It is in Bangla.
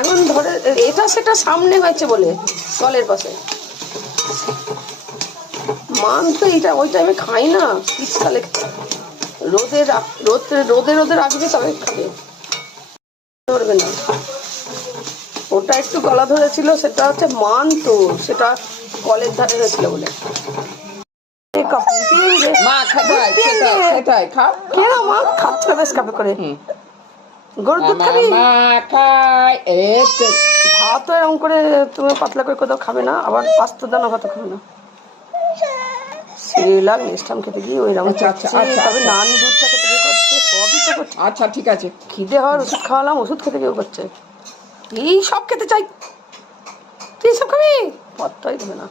এখন ধরে এটা সেটা সামনে হয়েছে বলে কলের পাশে মান তো এইটা ওই টাইমে খাই না, শীতকালে রোদে রোদে রোদে রাখবে তবে খাবে, ধরবে না। ওটা একটু গলা ধরেছিল, সেটা হচ্ছে মান তো সেটা কলের ধারে হয়েছিল বলে। খাচ্ছে বেশ কাপে করে গরুর দুধ খাবি? ভাতও এরকম করে তুমি পাতলা করে কোথাও খাবে না, আবার আস্ত দানা ভাতও খাবে না। সিরিয়াল মিষ্টাম খেতে গিয়ে ওইরকম তবে নান দুধটা খেতে গিয়ে করছে, সবই তো করছে। আচ্ছা ঠিক আছে, খিদে হওয়ার ওষুধ খাওয়ালাম, ওষুধ খেতে গিয়েও করছে। এই সব খেতে চাই, তুই সব খাবি? পত্তাই দেবে না।